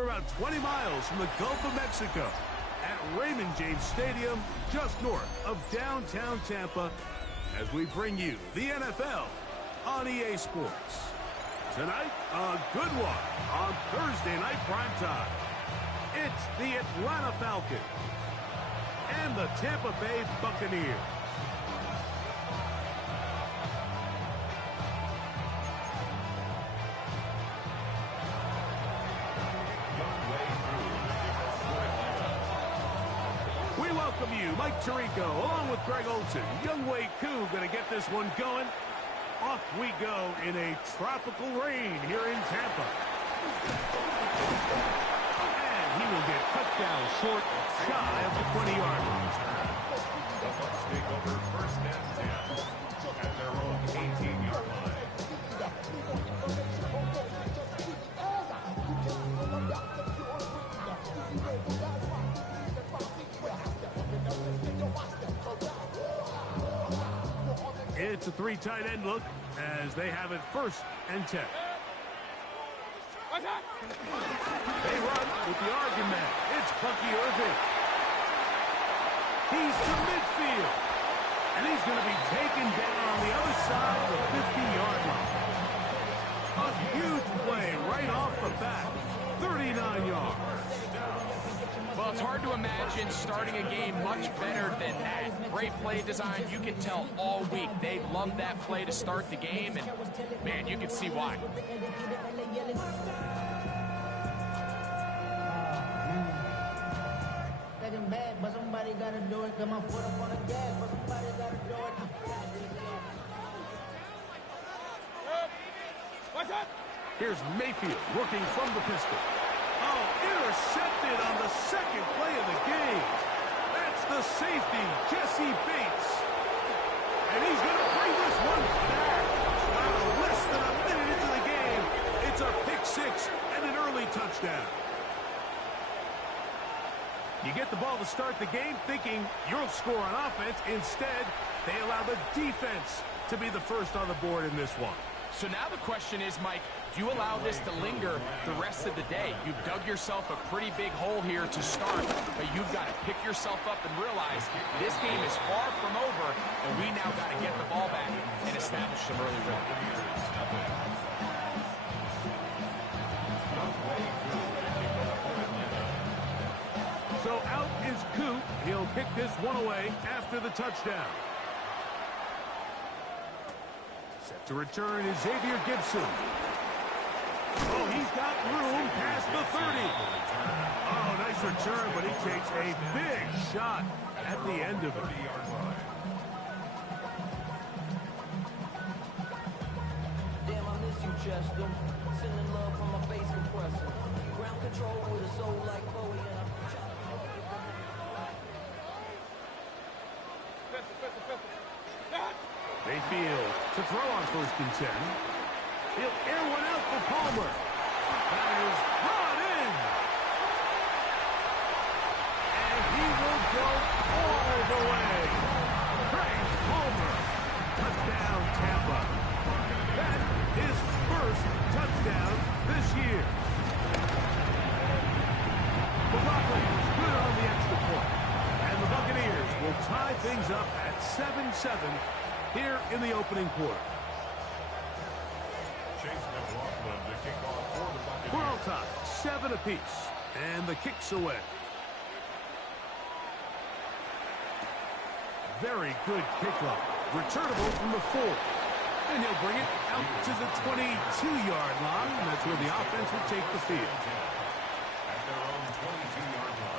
We're about 20 miles from the Gulf of Mexico at Raymond James Stadium, just north of downtown Tampa, as we bring you the NFL on EA Sports. Tonight, a good one on Thursday night primetime. It's the Atlanta Falcons and the Tampa Bay Buccaneers. We welcome you, Mike Tirico, along with Greg Olson. Younghoe Koo going to get this one going. Off we go in a tropical rain here in Tampa. And he will get cut down short, shy of the 20-yard line. The Bucs take over first and 10 at their own 18-yard line. It's a three tight end look as they have it first and 10. They run with the argument. It's Bucky Irving. He's to midfield. And he's going to be taken down on the other side of the 50-yard line. A huge play right off the bat. 39 yards. Well, it's hard to imagine starting a game much better than that. Great play design. You can tell all week they loved that play to start the game, and, man, you can see why. Bad, but somebody gotta do it. Come on, foot up on the gas, but somebody gotta do it. What's up? Here's Mayfield working from the pistol. Oh, intercepted on the second play of the game. That's the safety, Jesse Bates. And he's going to bring this one back. Wow, less than a minute into the game. It's a pick six and an early touchdown. You get the ball to start the game thinking you'll score on offense. Instead, they allow the defense to be the first on the board in this one. So now the question is, Mike, do you allow this to linger the rest of the day? You've dug yourself a pretty big hole here to start, but you've got to pick yourself up and realize this game is far from over, and we now got to get the ball back and establish some early rhythm. So out is Coop. He'll kick this one away after the touchdown. Set to return is Xavier Gibson. Oh, he's got room past the 30. Oh, nice return, but he takes a big shot at the end of it. Damn, I miss you, Chester. Sending love from my face compressor. Ground control with a soul like Bowie, and I'm Mayfield to throw on first and 10. He'll air one out for Palmer. That is brought in. And he will go all the way. Craig Palmer. Touchdown, Tampa. That is first touchdown this year. The Buccaneers good on the extra point. And the Buccaneers will tie things up at 7-7 here in the opening quarter. We're all tied, 7 apiece, and the kick's away. Very good kickoff, returnable from the 4. And he'll bring it out to the 22-yard line. That's where the offense will take the field. At their own 22-yard line.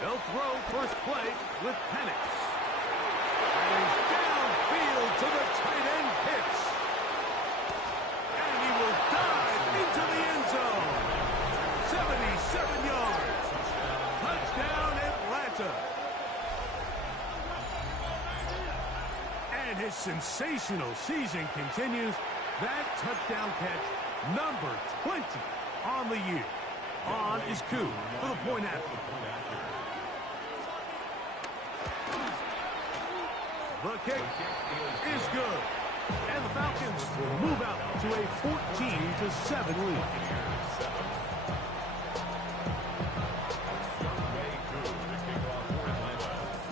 They'll throw first play with Penix. And he's downfield to the tight end Pitts. And he will dive into the end zone. 77 yards. Touchdown, Atlanta. And his sensational season continues. That touchdown catch, number 20 on the year. On is Coup for the point after. The kick is good. And the Falcons will move out to a 14-7 lead.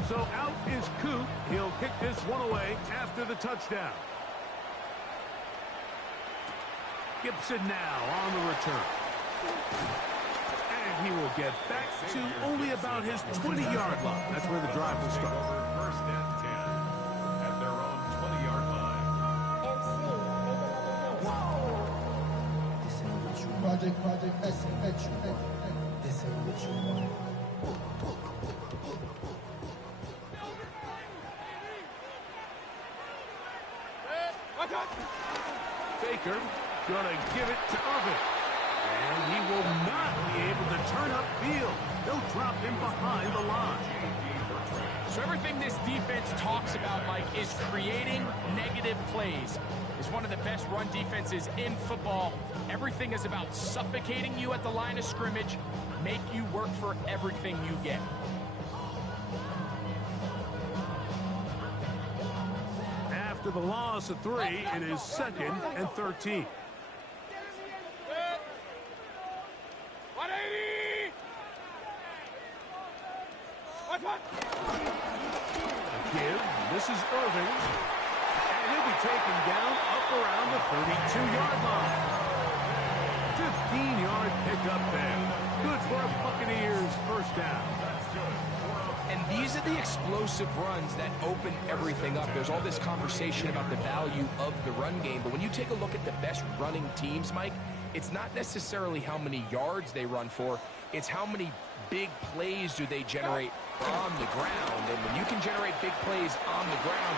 So out is Coup. He'll kick this one away after the touchdown. Gibson now on the return. And he will get back to only about his 20-yard line. That's where the drive will start. First and 10 at their own 20-yard line. Project Extra. This ain't what you want. Baker gonna give it to Irvin. And he will not be able to turn upfield. They'll drop him behind the line. So everything this defense talks about, Mike, is creating negative plays. It's one of the best run defenses in football. Everything is about suffocating you at the line of scrimmage, make you work for everything you get. After the loss of 3, it is 2nd and 13. 180! Give. This is Irving. And he'll be taken down up around the 32-yard line. 15-yard pickup there. Good for a Buccaneers first down. And these are the explosive runs that open everything up. There's all this conversation about the value of the run game, but when you take a look at the best running teams, Mike, it's not necessarily how many yards they run for, it's how many big plays do they generate on the ground. And when you can generate big plays on the ground,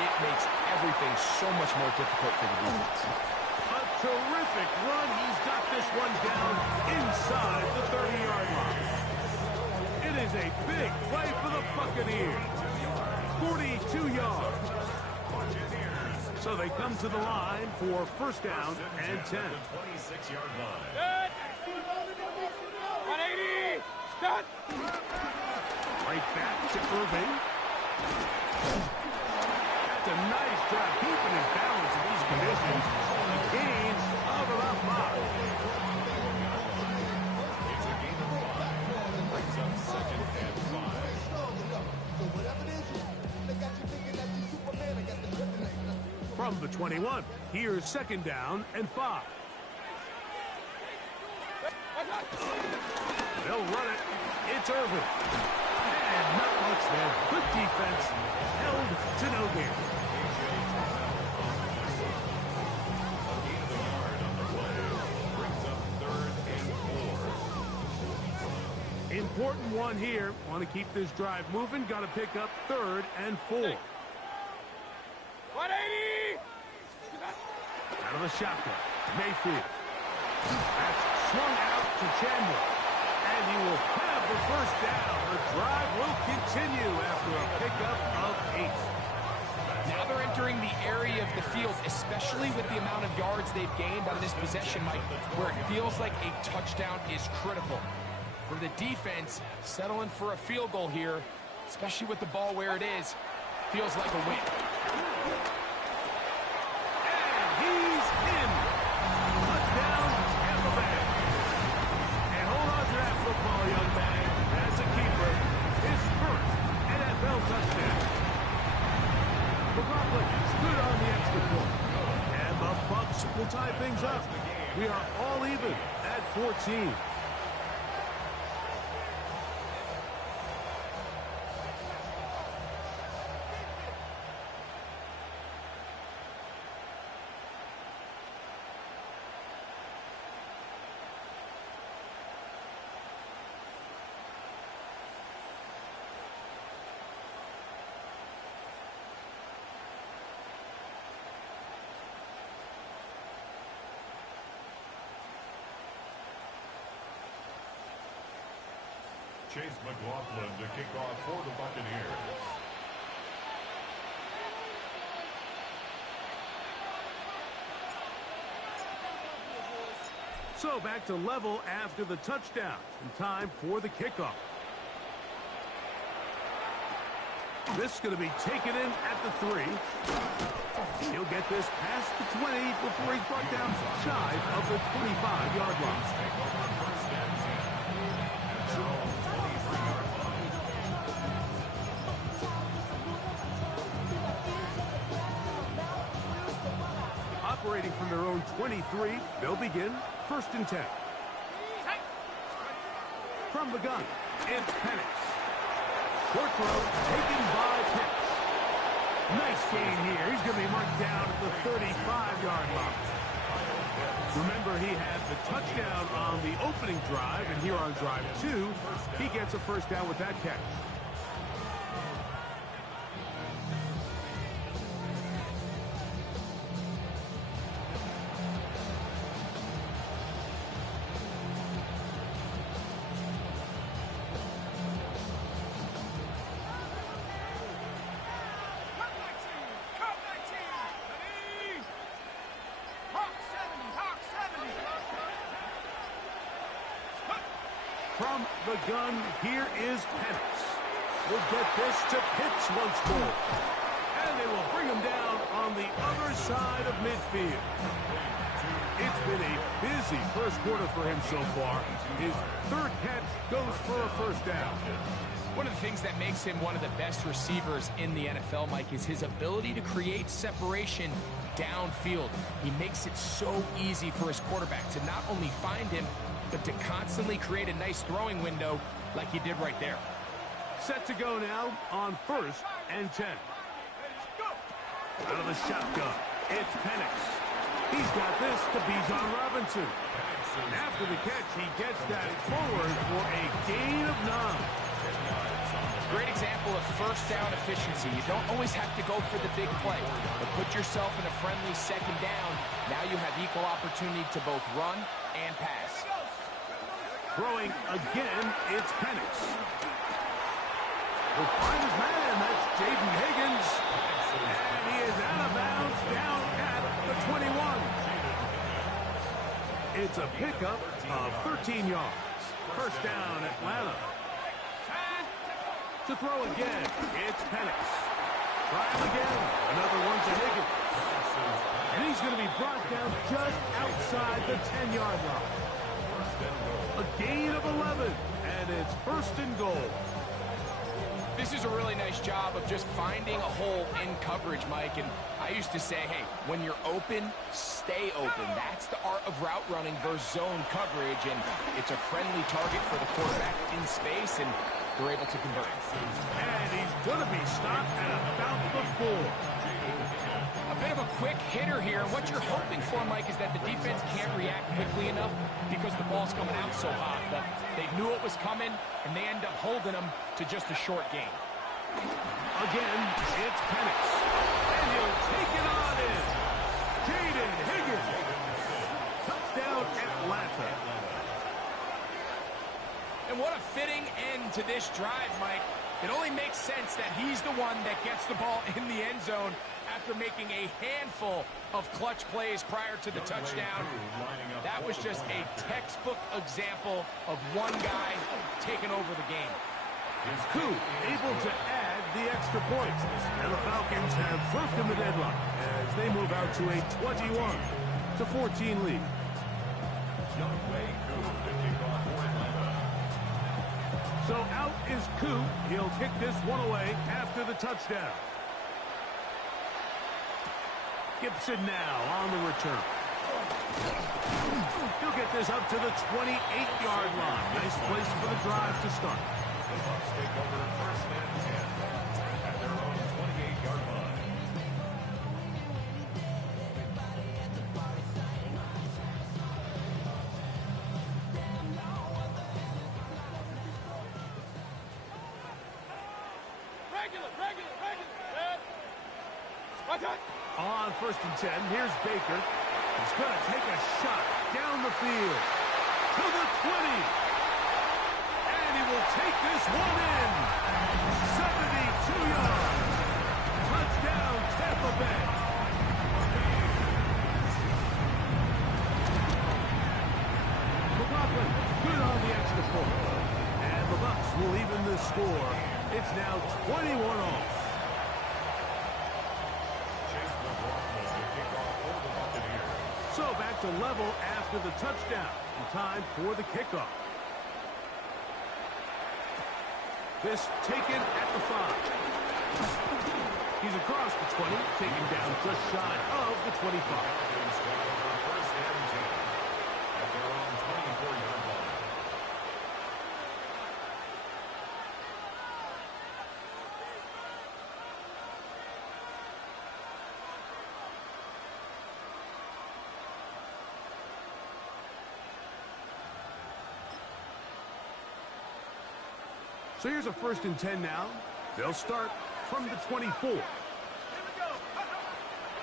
it makes everything so much more difficult for the defense. A terrific run. He's got this one down inside the 30-yard line. It is a big play for the Buccaneers. 42 yards. So they come to the line for first down and 10. 26-yard line. 180! Stop! Right back to Irving. That's a nice job keeping his balance in these conditions. A gain of about 5. It's a gain of 5. Brings up 2nd and 5. From the 21, here's 2nd down and 5. They'll run it. It's Irvin. And not much there. Good defense. Held to no gain. Important one here. Want to keep this drive moving. Got to pick up 3rd and 4. 180! Out of the shotgun. Mayfield. That's swung out to Chandler. And he will have the first down. The drive will continue after a pickup of 8. Now they're entering the area of the field, especially with the amount of yards they've gained on this possession, Mike, where it feels like a touchdown is critical. For the defense, settling for a field goal here, especially with the ball where it is, feels like a win. And he's in. Touchdown, Tampa Bay. And hold on to that football, young man. That's a keeper. His first NFL touchdown. McLaughlin stood on the extra point. And the Bucs will tie things up. We are all even at 14. Chase McLaughlin to kick off for the Buccaneers. So back to level after the touchdown. And time for the kickoff. This is going to be taken in at the 3. He'll get this past the 20 before he's brought down shy of the 25-yard line. Operating from their own 23, they'll begin 1st and 10. From the gun, it's Penix. Short throw taken by Pitts. Nice gain here. He's going to be marked down at the 35-yard line. Remember, he had the touchdown on the opening drive, and here on drive 2, he gets a first down with that catch. From the gun, here is Penix. We'll get this to Pitts once more. And they will bring him down on the other side of midfield. It's been a busy first quarter for him so far. His 3rd catch goes for a first down. One of the things that makes him one of the best receivers in the NFL, Mike, is his ability to create separation downfield. He makes it so easy for his quarterback to not only find him, but to constantly create a nice throwing window like he did right there. Set to go now on 1st and 10. Out of the shotgun, it's Penix. He's got this to Bijan Robinson. After the catch, he gets that forward for a gain of 9. Great example of first down efficiency. You don't always have to go for the big play, but put yourself in a friendly 2nd down. Now you have equal opportunity to both run and pass. Throwing again, it's Penix. Will find his man, that's Jaden Higgins. And he is out of bounds down at the 21. It's a pickup of 13 yards. First down, Atlanta. To throw again, it's Penix. Try him again. Another one to Higgins. And he's going to be brought down just outside the 10-yard line. A gain of 11, and it's 1st and goal. This is a really nice job of just finding a hole in coverage, Mike. And I used to say, hey, when you're open, stay open. That's the art of route running versus zone coverage, and it's a friendly target for the quarterback in space, and they're able to convert. And he's going to be stopped at about the 4. A bit of a quick hitter here. And what you're hoping for, Mike, is that the defense can't react quickly enough because the ball's coming out so hot. But they knew it was coming, and they end up holding them to just a short gain. Again, it's Penix. And he'll take it on in. Jaden Higgins. Touchdown, Atlanta. And what a fitting end to this drive, Mike. It only makes sense that he's the one that gets the ball in the end zone after making a handful of clutch plays prior to the touchdown. That was just a textbook example of one guy taking over the game. Koo able to add the extra points. And the Falcons have broken the deadlock as they move out to a 21-14 lead. So out is Koo. He'll kick this one away after the touchdown. Gibson now on the return. He'll get this up to the 28-yard line. Nice place for the drive to start. The Bucs take over 1st and 10 at their own 28-yard line. On 1st and 10, here's Baker. He's going to take a shot down the field to the 20. And he will take this one in. 72 yards. Touchdown, Tampa Bay. score. It's now 21 all. So back to level after the touchdown. Time for the kickoff. This taken at the 5. He's across the 20, taken down just shy of the 25. First and 10 at their own 24-yard line. So here's a 1st and 10 now. They'll start from the 24.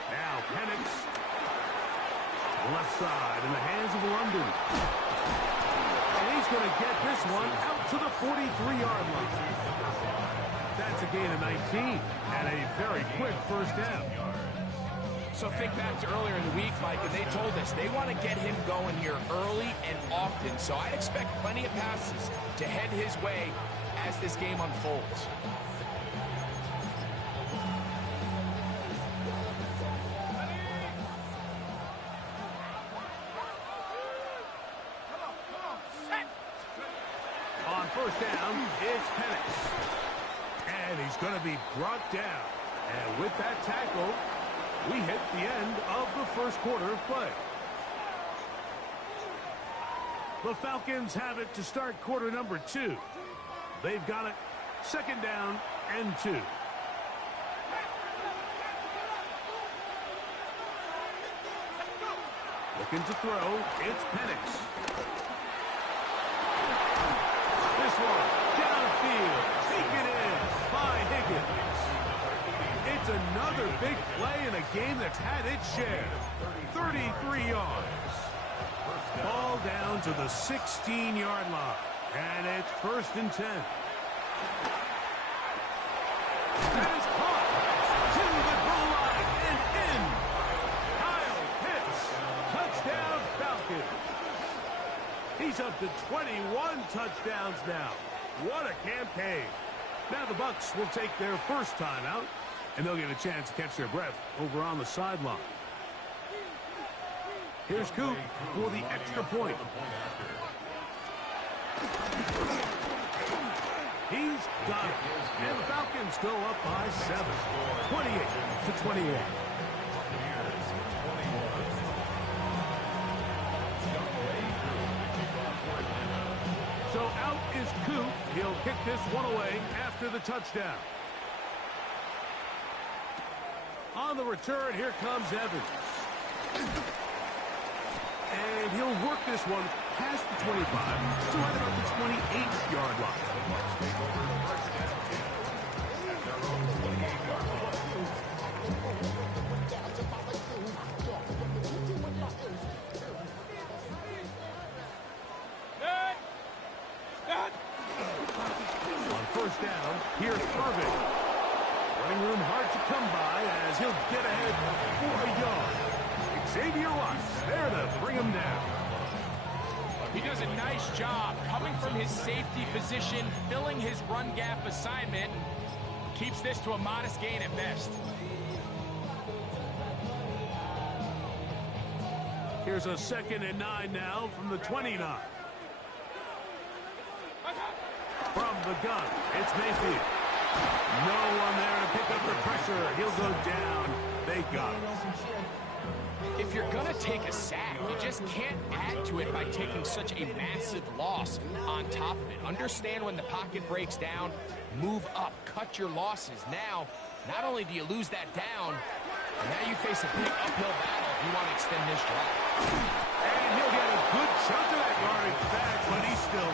Now Penix. Left side in the hands of London. And he's going to get this one out to the 43-yard line. That's a gain of 19 and a very quick first down. So think back to earlier in the week, Mike, and they told us they want to get him going here early and often. So I expect plenty of passes to head his way as this game unfolds. On first down, it's Penix. And he's going to be brought down. And with that tackle, we hit the end of the first quarter of play. The Falcons have it to start quarter number 2. They've got it 2nd down and 2. Looking to throw, it's Penix. This one, downfield, taken in by Higgins. It's another big play in a game that's had its share. 33 yards. Ball down to the 16-yard line. And it's 1st and 10. That is caught to the goal line and in. Kyle Pitts, touchdown Falcons. He's up to 21 touchdowns now. What a campaign. Now the Bucs will take their first timeout, and they'll get a chance to catch their breath over on the sideline. Here's Coop for the extra point. He's got it. And the Falcons go up by 7. 28-21. So out is Coop. He'll kick this one away after the touchdown. On the return, here comes Evans. And he'll work this one past the 25 to right about the 28-yard line. On first down, here's Irvin. Running room hard to come by as he'll get ahead for a yard. Xavier Watts there to bring him down. He does a nice job coming from his safety position, filling his run gap assignment. Keeps this to a modest gain at best. Here's a 2nd and 9 now from the 29. From the gun, it's Mayfield. No one there to pick up the pressure. He'll go down. They got him. If you're going to take a sack, you just can't add to it by taking such a massive loss on top of it. Understand when the pocket breaks down, move up, cut your losses. Now, not only do you lose that down, but now you face a big uphill battle if you want to extend this drive. And he'll get a good chunk of that yardage back, but he's still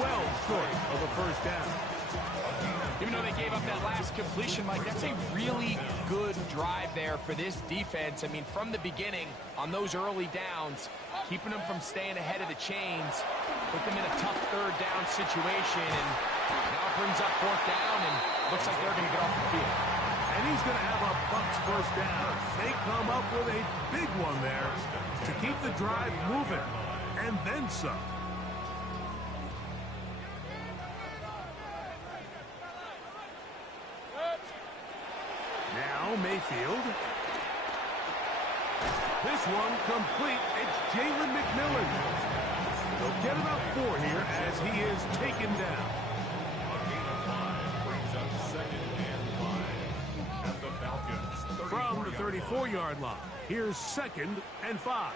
well short of the first down. Even though they gave up that last completion, Mike, that's a really good drive there for this defense. I mean, from the beginning, on those early downs, keeping them from staying ahead of the chains, put them in a tough 3rd down situation, and now it brings up 4th down, and looks like they're going to get off the field. And he's going to have a Bucs first down. They come up with a big one there to keep the drive moving, and then some. now, Mayfield. This one complete. It's Jalen McMillan. He'll get about 4 here as he is taken down. A gain of 5 brings up 2nd and 5 at the Falcons. From the 34-yard line, here's 2nd and 5.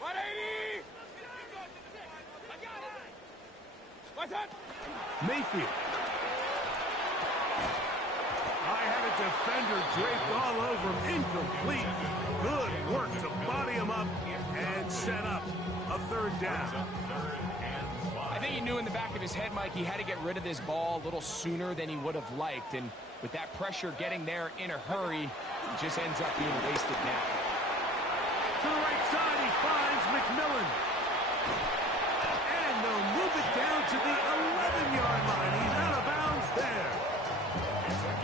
180! What's that? Mayfield. I had a defender draped all over him. Incomplete. Good work to body him up and set up a 3rd down. I think he knew in the back of his head, Mike, he had to get rid of this ball a little sooner than he would have liked. And with that pressure getting there in a hurry, it just ends up being wasted now. To the right side, he finds McMillan. And they'll move it down to the 11-yard line. He's out of bounds there.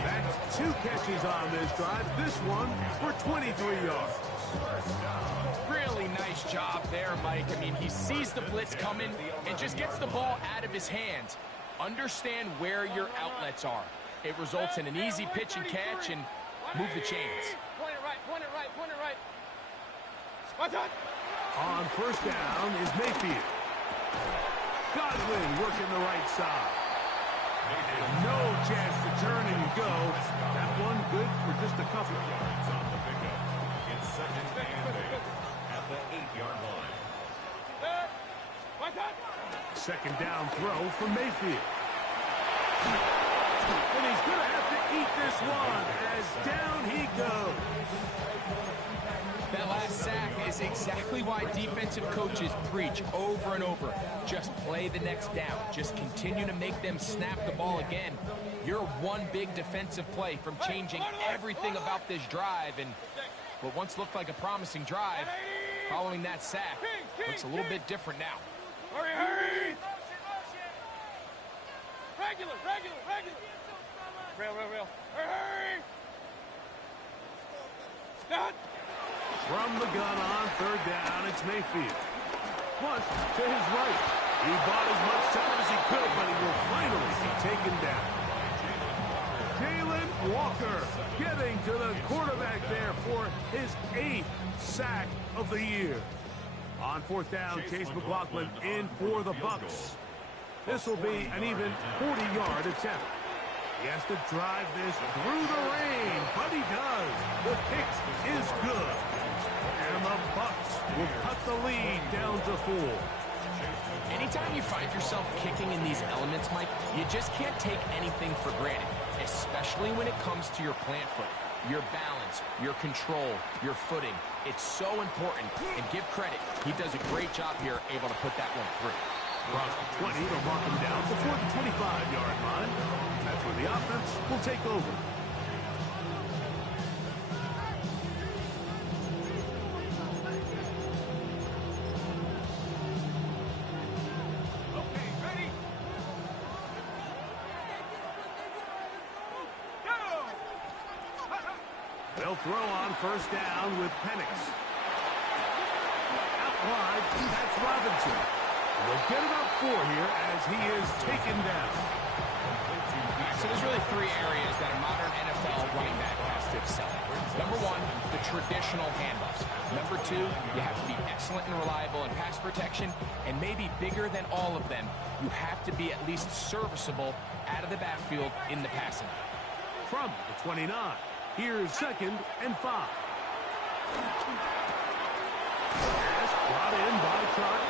That's 2 catches on this drive. This one for 23 yards. Really nice job there, Mike. I mean, he sees the blitz coming and just gets the ball out of his hands. Understand where your outlets are. It results in an easy pitch and catch and move the chains. Point it right, point it right, point it right. What's that? On 1st down is Mayfield. Godwin working the right side. No chance to turn and go. That one good for just a couple. Yards on the pickup. It's 2nd and 8 at the 8-yard line. What's that? 2nd down throw for Mayfield. And he's going to have to eat this one as down he goes. That last sack is exactly why defensive coaches preach over and over. Just play the next down. Just continue to make them snap the ball again. You're one big defensive play from changing everything about this drive. And what once looked like a promising drive, following that sack, looks a little bit different now. Hurry, hurry! Regular, regular, regular. Real. Hurry! Stop! From the gun on 3rd down, it's Mayfield. Flush to his right. He bought as much time as he could, but he will finally be taken down. Jalen Walker getting to the quarterback there for his 8th sack of the year. On 4th down, Chase McLaughlin in for the Bucks. This will be an even 40-yard attempt. He has to drive this through the rain, but he does. The kick is good. And the Bucks will cut the lead down to 4. Anytime you find yourself kicking in these elements, Mike, you just can't take anything for granted, especially when it comes to your plant foot, your balance, your control, your footing. It's so important, and give credit. He does a great job here, able to put that one through. Across the 20, they'll mark him down before the 25-yard line. That's where the offense will take over. Okay, ready? Go! They'll throw on 1st down with Penix. Out wide, that's Robinson. They'll get about 4 here as he is taken down. So there's really 3 areas that a modern NFL running back has to excel at. Number 1, the traditional handoffs. Number 2, you have to be excellent and reliable in pass protection. And maybe bigger than all of them, you have to be at least serviceable out of the backfield in the passing. From the 29, here's 2nd and 5. Pass brought in by Clark.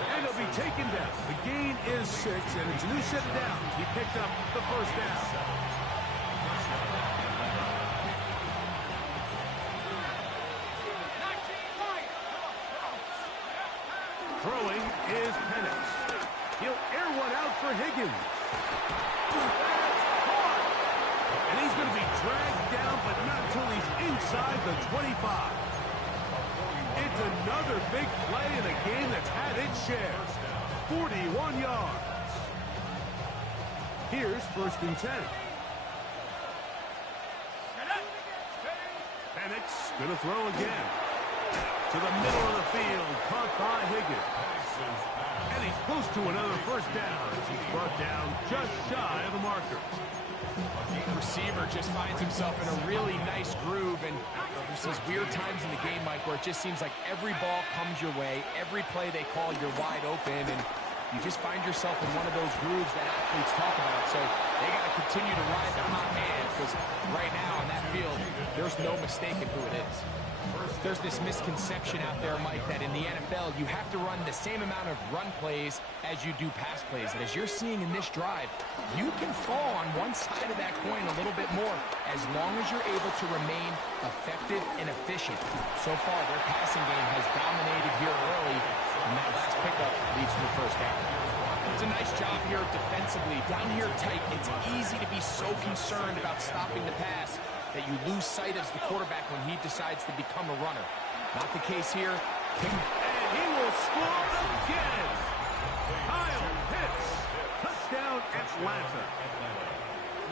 And he'll be taken down. The gain is 6, and it's a new set of downs. He picked up the 1st down. Throwing is Penix. He'll air one out for Higgins. That's caught. And he's going to be dragged down, but not until he's inside the 25. It's another big play in a game that's had its share. 41 yards. Here's 1st and 10. Penix going to throw again. To the middle of the field, caught by Higgins. And he's close to another first down as he's brought down just shy of the marker. The receiver just finds himself in a really nice groove, and there's these weird times in the game, Mike, where it just seems like every ball comes your way, every play they call, you're wide open, and you just find yourself in one of those grooves that athletes talk about. So they got to continue to ride the hot hand, because right now on that field, there's no mistaking who it is. There's this misconception out there, Mike, that in the NFL, you have to run the same amount of run plays as you do pass plays. And as you're seeing in this drive, you can fall on one side of that coin a little bit more as long as you're able to remain effective and efficient. So far, their passing game has dominated here early, and that last pickup leads to the first down. It's a nice job here defensively. Down here tight, it's easy to be so concerned about stopping the pass that you lose sight of the quarterback when he decides to become a runner. Not the case here. And he will score again. Kyle Pitts. Touchdown Atlanta.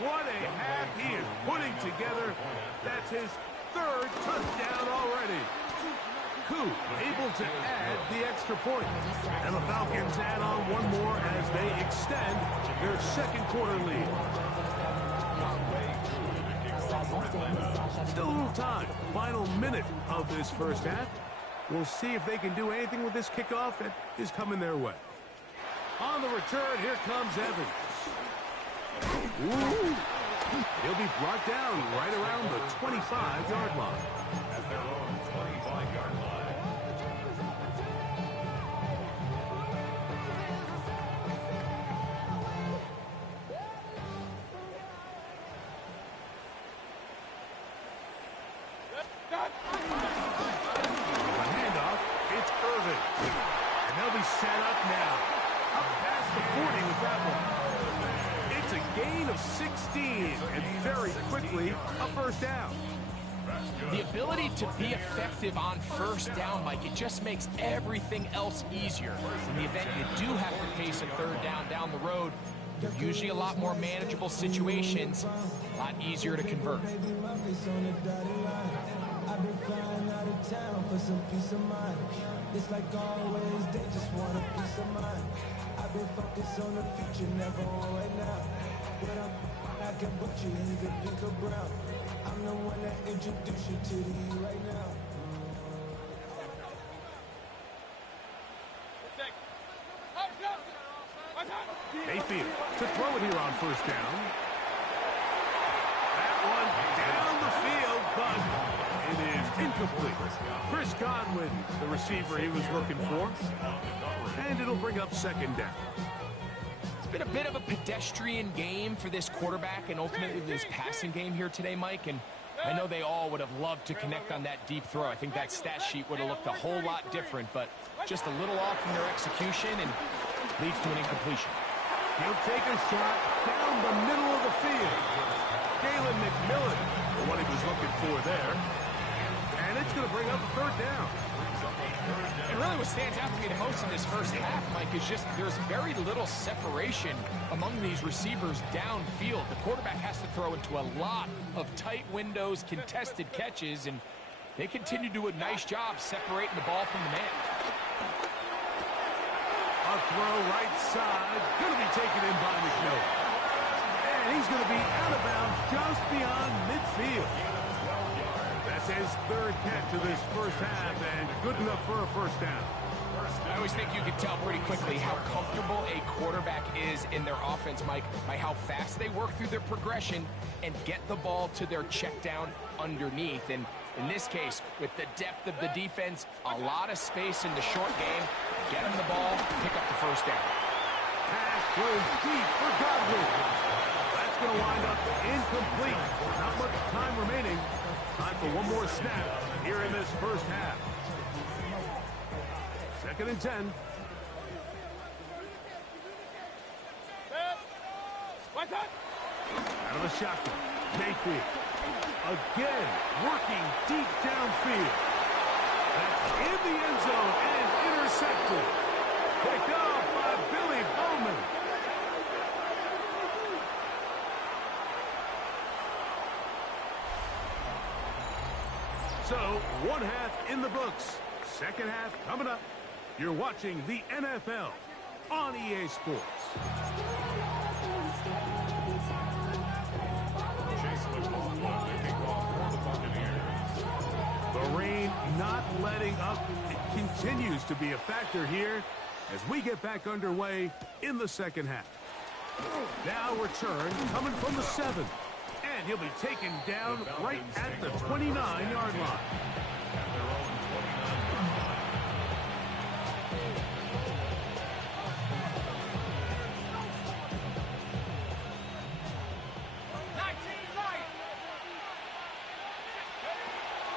What a half he is putting together. That's his third touchdown already. Koo able to add the extra point. And the Falcons add on one more as they extend their second quarter lead. Still a little time. Final minute of this first half. We'll see if they can do anything with this kickoff that is coming their way. On the return, here comes Evans. Ooh. He'll be brought down right around the 25-yard line. At their own 25-yard line. Set up now. Up past the 40 with that one. It's a gain of 16, and very quickly, a first down. The ability to be effective on first down, Mike, it just makes everything else easier. In the event you do have to face a third down the road, they're usually a lot more manageable situations, a lot easier to convert. I've been flying out of town for some peace of mind. It's like always, they just want a piece of mind. I've been focused on the future, never on right now. But I can butcher either pink or brown. I'm the one that introduced you to the E right now. Mayfield to throw it here on first down. That one down the field, but it is incomplete. Chris Godwin, the receiver he was looking for. And it'll bring up second down. It's been a bit of a pedestrian game for this quarterback and ultimately this passing game here today, Mike. And I know they all would have loved to connect on that deep throw. I think that stat sheet would have looked a whole lot different, but just a little off in their execution and leads to an incompletion. He'll take a shot down the middle of the field. Galen McMillan, what he was looking for there. And it's going to bring up a third down. And really what stands out to me the most in this first half, Mike, is just there's very little separation among these receivers downfield. The quarterback has to throw into a lot of tight windows, contested catches, and they continue to do a nice job separating the ball from the man. A throw right side, going to be taken in by McMillan. And he's going to be out of bounds just beyond midfield. That's his third catch of this first half, and good enough for a first down. I always think you can tell pretty quickly how comfortable a quarterback is in their offense, Mike, by how fast they work through their progression and get the ball to their check down underneath. And in this case, with the depth of the defense, a lot of space in the short game, get them the ball, pick up the first down. Pass goes deep for Godwin. That's going to wind up incomplete. Not much time remaining. Time for one more snap here in this first half. Second and 10. Out of the shotgun, Mayfield. Again, working deep downfield. That's in the end zone and intercepted. Picked off by Billy Bowman. So, one half in the books. Second half coming up. You're watching the NFL on EA Sports. The rain not letting up. It continues to be a factor here as we get back underway in the second half. Now return coming from the 7. And he'll be taken down right at the 29-yard line.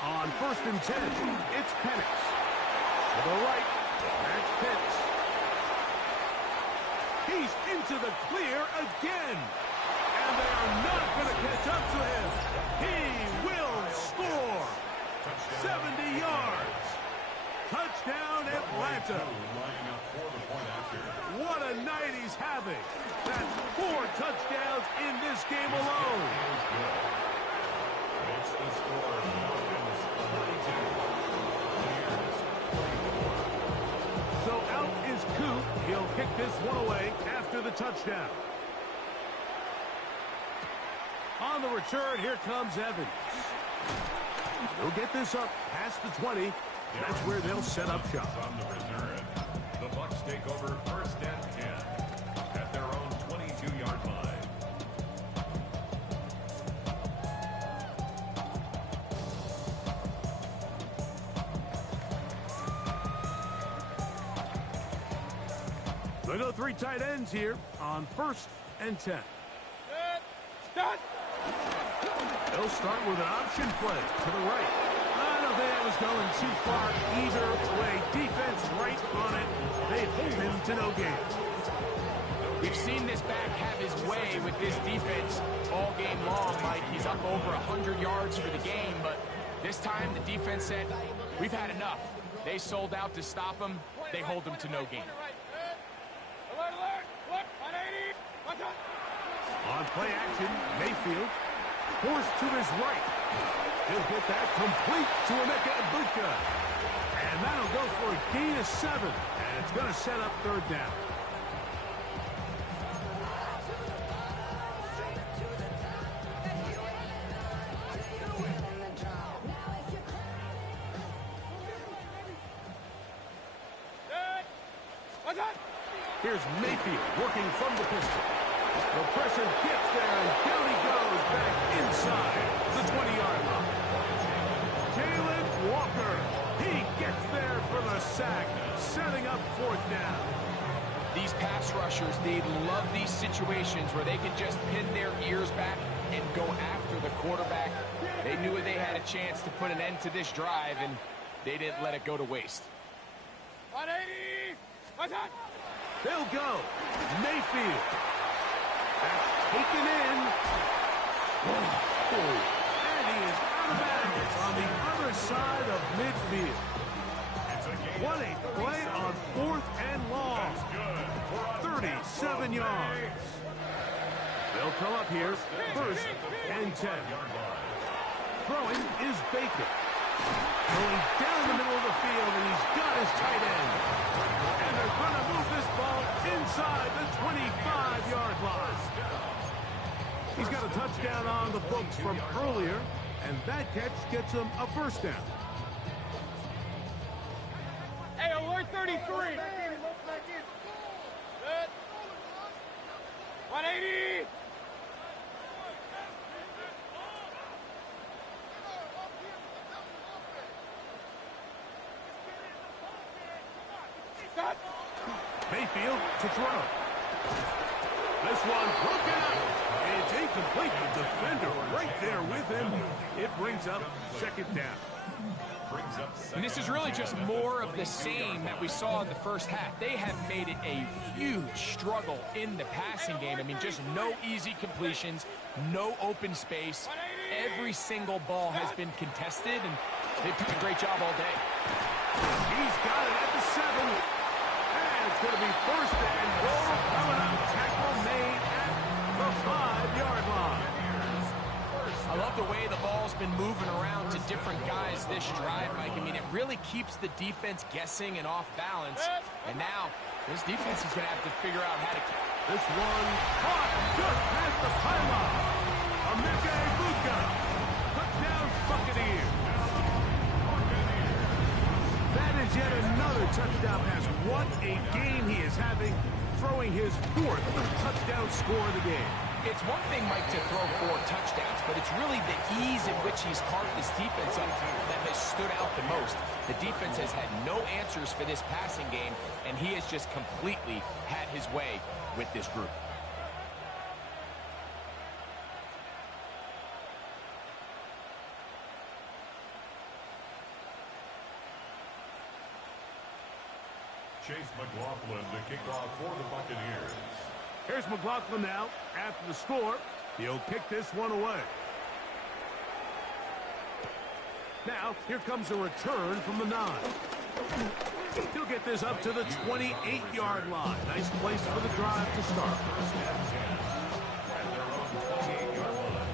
On 1st and 10, it's Penix. To the right, that's Pitts. He's into the clear again. And they are not going to catch up to him. He will score. 70 yards. Touchdown, Atlanta. What a night he's having. That's 4 touchdowns in this game alone. It's the score. So out is Coop. He'll kick this one away after the touchdown. On the return, here comes Evans. He'll get this up past the 20. That's where they'll set up shop. On the return, the Bucs take over 1st and 10 at their own 22-yard line. They go 3 tight ends here on 1st and 10. Start. They'll start with an option play to the right. I don't think that was going too far either way. Defense right on it. They hold him to no gain. We've seen this back have his way with this defense all game long, Mike. He's up over 100 yards for the game, but this time the defense said, we've had enough. They sold out to stop him. They hold him to no gain. Alert, alert. Look, 180. Watch out. On play action, Mayfield forced to his right. He'll get that complete to Emeka Egbuka. And that'll go for a gain of 7. And it's going to set up 3rd down. Watch out. Here's Mayfield working from the pistol. The pressure gets there, and down he goes back inside the 20-yard line. Jalen Walker, he gets there for the sack, setting up 4th down. These pass rushers, they love these situations where they can just pin their ears back and go after the quarterback. They knew they had a chance to put an end to this drive, and they didn't let it go to waste. 180. Watch out. They'll go. Mayfield. That's taken in. Oh, and he is out of bounds on the other side of midfield. What a play on 4th and long. 37 yards. They'll come up here, 1st and 10. Throwing is Baker. Going down the middle of the field, and he's got his tight end. And they're going to move this ball inside the 25-yard line. He's got a touchdown on the books from earlier, and that catch gets him a 1st down. Hey, alert 33. Good. 180. Stop. Mayfield to throw. This one broken up. It's incomplete. The defender right there with him. It brings up 2nd down. And this is really just more of the same that we saw in the first half. They have made it a huge struggle in the passing game. I mean, just no easy completions, no open space. Every single ball has been contested, and they've done a great job all day. He's got it at the 7. And it's going to be 1st and goal coming up. Tackle made at the 5-yard line. I love the way the ball's been moving around to different guys this drive, Mike. I mean, it really keeps the defense guessing and off balance. And now, this defense is going to have to figure out how to... This one caught just past the pylon. Buka. Touchdown Buccaneers. That is yet another touchdown pass. What a game he is having, throwing his 4th touchdown score of the game. It's one thing, Mike, to throw 4 touchdowns, but it's really the ease in which he's carved this defense up that has stood out the most. The defense has had no answers for this passing game, and he has just completely had his way with this group. Chase McLaughlin to kick off for the Buccaneers. Here's McLaughlin now. After the score, he'll kick this one away. Now, here comes a return from the 9. He'll get this up to the 28-yard line. Nice place for the drive to start. First and 10 at their own 28-yard line.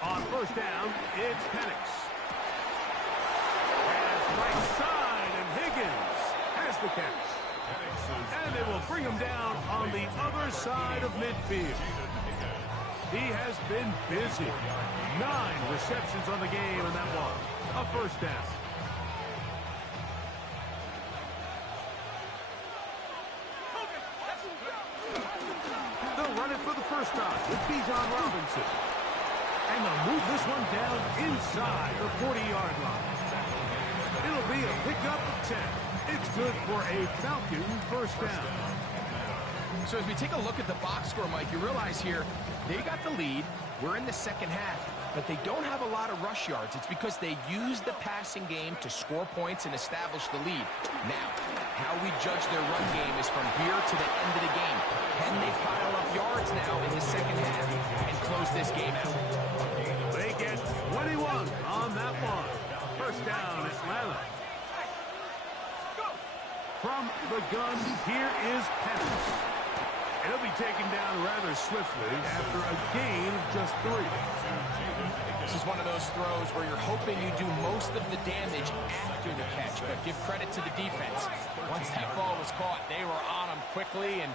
On first down, it's Penix. Pass right side, and Higgins has the catch. And they will bring him down on the other side of midfield. He has been busy. 9 receptions on the game, and that one, a first down. They'll run it for the first time with Bijan Robinson. And they'll move this one down inside the 40-yard line. It'll be a pickup of 10. It's good for a Falcon first down. So as we take a look at the box score, Mike, you realize here they got the lead. We're in the second half, but they don't have a lot of rush yards. It's because they use the passing game to score points and establish the lead. Now, how we judge their run game is from here to the end of the game. Can they pile up yards now in the second half and close this game out? They get 21 on that one. First down, Atlanta. From the gun, here is Penix. He'll be taken down rather swiftly after a gain of just 3. This is one of those throws where you're hoping you do most of the damage after the catch, but give credit to the defense. Once that ball was caught, they were on him quickly, and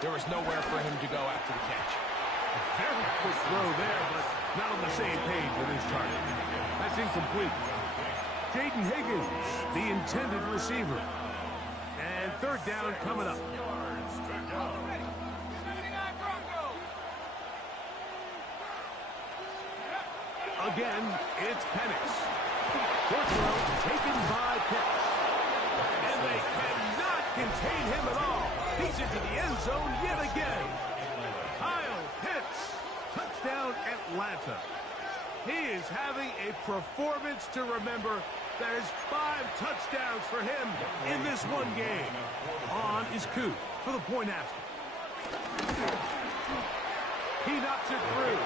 there was nowhere for him to go after the catch. A very quick throw there, but not on the same page with his target. That's incomplete. Jaden Higgins, the intended receiver. And third down coming up. Again, it's Penix. Short throw taken by Pitts. And they cannot contain him at all. He's into the end zone yet again. Kyle Pitts, touchdown Atlanta. He is having a performance to remember. There's 5 touchdowns for him in this one game. On is Coop for the point after. He knocks it through.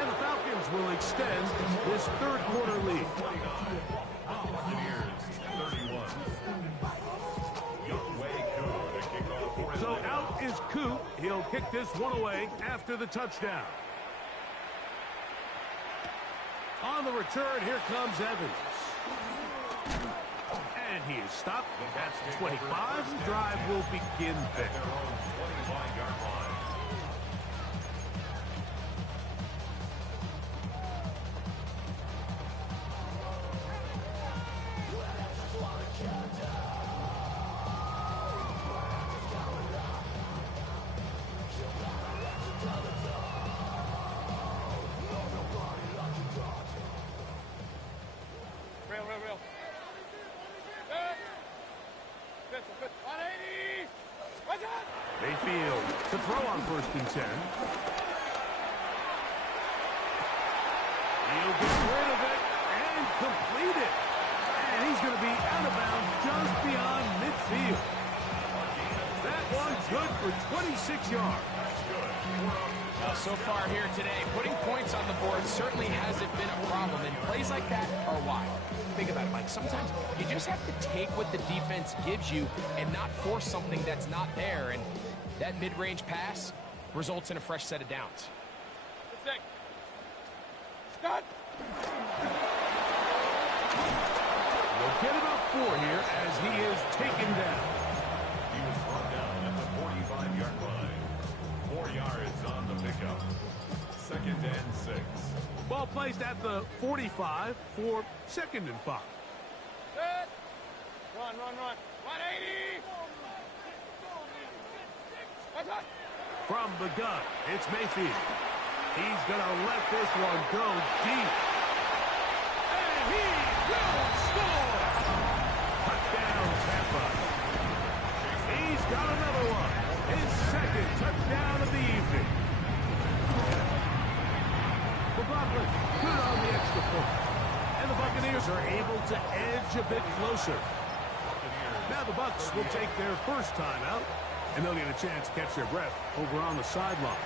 And the Falcons will extend this third quarter lead. So out is Coop. He'll kick this one away after the touchdown. On the return, here comes Evans. And he is stopped. That's 25. The drive will begin there. Real. Good. 180. What's up? Mayfield to throw on 1st and 10. He'll get rid of it and complete it. And he's going to be out of bounds just beyond midfield. That one's good for 26 yards. Well, so far here today, putting points on the board certainly hasn't been a problem, and plays like that are why. Think about it, Mike. Sometimes you just have to take what the defense gives you and not force something that's not there, and that mid-range pass results in a fresh set of downs. Start. We'll get about 4 here as he is taken down. He was brought down at the 45-yard line. 4 yards on the pickup. 2nd and 6. Ball placed at the 45 for 2nd and 5. Good. Run. 180. What's up? From the gun, it's Mayfield. He's going to let this one go deep. And he will score! Touchdown, Tampa. He's got another one. His 2nd touchdown of the evening. McLaughlin put it on the extra point. And the Buccaneers are able to edge a bit closer. Now the Bucs will take their first time out, and they'll get a chance to catch their breath over on the sideline.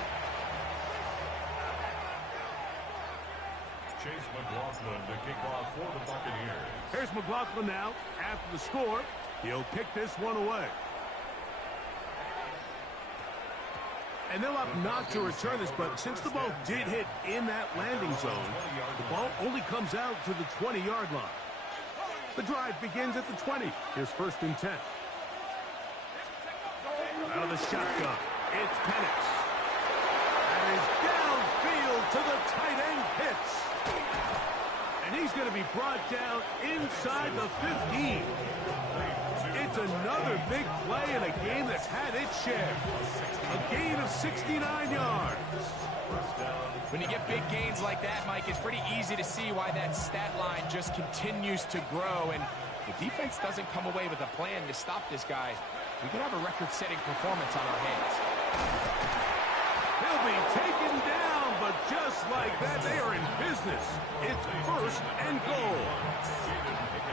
Chase McLaughlin to kick off for the Buccaneers. Here's McLaughlin now. After the score, he'll kick this one away. And they'll opt not to return this, but since the ball did hit in that landing zone, the ball only comes out to the 20-yard line. The drive begins at the 20. Here's 1st and 10. Out of the shotgun, it's Penix. And is downfield to the tight end Pitts. And he's going to be brought down inside the 15. It's another big play in a game that's had its share. A gain of 69 yards. When you get big gains like that, Mike, it's pretty easy to see why that stat line just continues to grow. And the defense doesn't come away with a plan to stop this guy. We could have a record-setting performance on our hands. He'll be taken down, but just like that, they are in business. It's 1st and goal.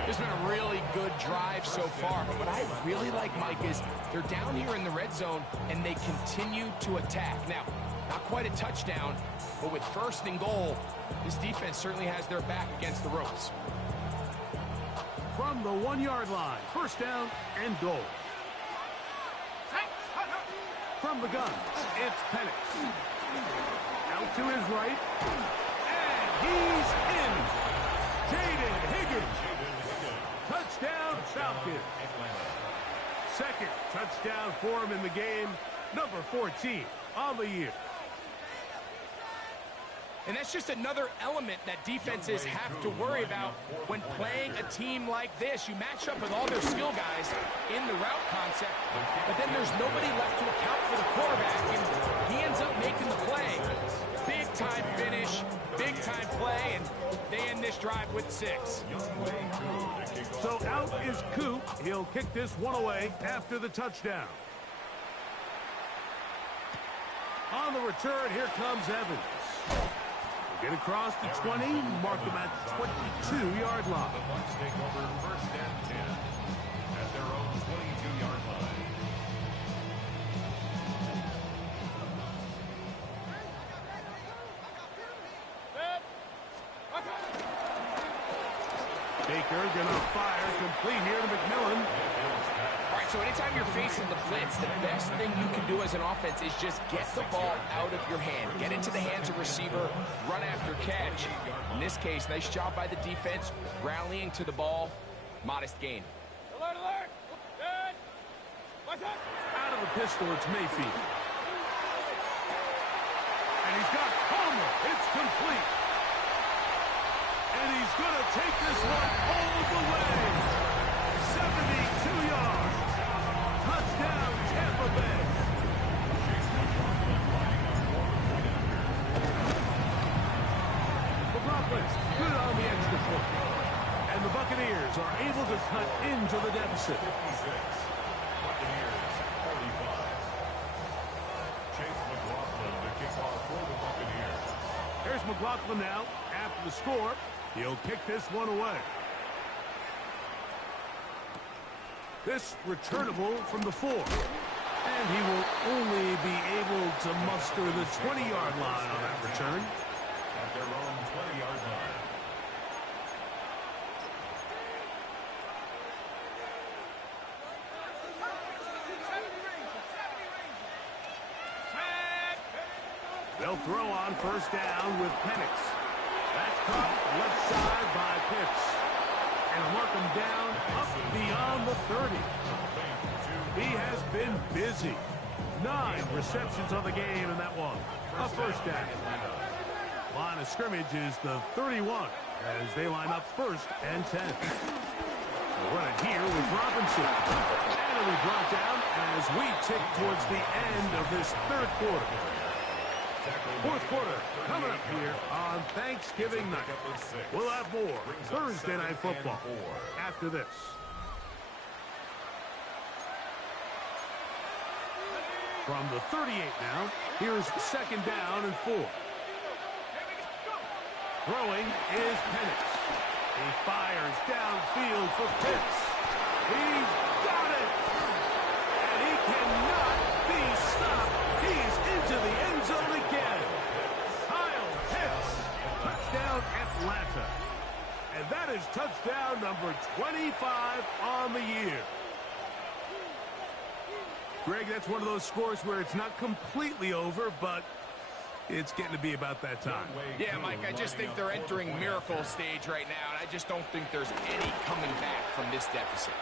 It's been a really good drive so far, but what I really like, Mike, is they're down here in the red zone, and they continue to attack. Now, not quite a touchdown, but with 1st and goal, this defense certainly has their back against the ropes. From the 1-yard line, 1st down and goal. From the gun, it's Penix. Out to his right, and he's in. Jaden Higgins. Touchdown, Falcons. 2nd touchdown for him in the game. Number 14 on the year. And that's just another element that defenses have to worry about when playing a team like this. You match up with all their skill guys in the route concept, but then there's nobody left to account for the quarterback, and he ends up making the play. Big-time finish, big-time play, and they end this drive with 6. So out is Coop. He'll kick this one away after the touchdown. On the return, here comes Evans. Get across the 20, mark them at 22-yard line. The Bucs take over 1st and 10 at their own 22-yard line. Baker gonna fire complete here to McMillan. All right, so anytime you're facing the blitz, the best thing you can do as an offense is just get the ball out of your hand. Get into the hands of receiver, run after catch. In this case, nice job by the defense, rallying to the ball. Modest gain. Alert, alert. Good. What's up? Out of the pistol, it's Mayfield. And he's got Palmer. It's complete. And he's going to take this one all the way. 72 yards. Touchdown, Tampa Bay. McLaughlin good on the extra point. And the Buccaneers are able to cut into the deficit. 56. Buccaneers 45. Chase McLaughlin to kick off for the Buccaneers. Here's McLaughlin now. After the score, he'll kick this one away. This returnable from the 4. And he will only be able to muster the 20-yard line on that return. At their own 20-yard line. They'll throw on first down with Penix. That's caught left side by Pitts. And mark him down up beyond the 30. He has been busy. 9 receptions on the game in that one. A first down. Line of scrimmage is the 31 as they line up first and 10. We'll run it here with Robinson. And it'll be brought down as we tick towards the end of this third quarter. Fourth quarter coming up here on Thanksgiving night. We'll have more Thursday Night Football after this. From the 38 now, here's second down and 4. Throwing is Penix. He fires downfield for Pitts. He's got it! And he cannot be stopped. He's into the end zone again. Kyle Pitts. Touchdown Atlanta. And that is touchdown number 25 on the year. Greg, that's one of those scores where it's not completely over, but it's getting to be about that time. Yeah, Mike, I just think they're entering miracle stage right now, and I just don't think there's any coming back from this deficit.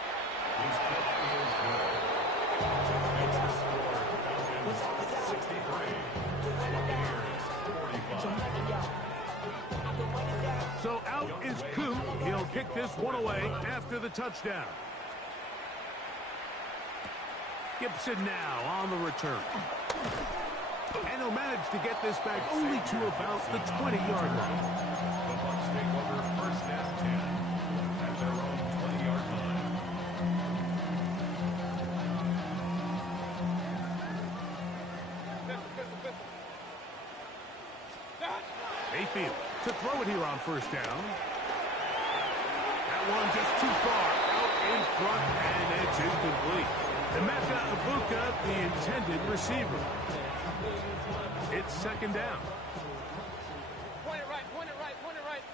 So out is Coop. He'll kick this one away after the touchdown. Gibson now on the return. And he'll manage to get this back only to about the 20-yard line. The Bucs take over first and 10 at their own 20-yard line. Mayfield to throw it here on first down. That one just too far out in front, and it's incomplete. Emeka Ibuka, the intended receiver. It's second down. Point it right, point it right, point it right.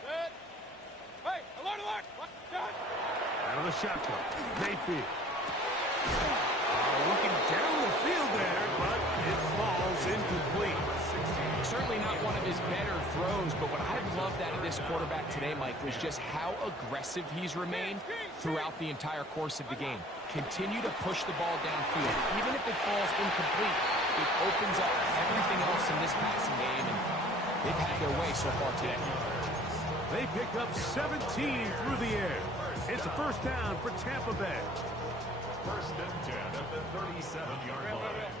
Good. Hey, alert, alert. Done. Out of the shotgun. Mayfield. Looking down the field there, but it falls incomplete. Certainly not one of his better throws, but what I've loved out of this quarterback today, Mike, was just how aggressive he's remained throughout the entire course of the game. Continue to push the ball downfield. Even if it falls incomplete, it opens up everything else in this passing game, and they've had their way so far today. They pick up 17 through the air. It's a first down for Tampa Bay. First and 10 at the 37-yard line.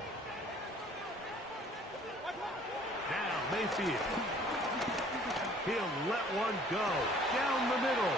Now Mayfield. He'll let one go down the middle.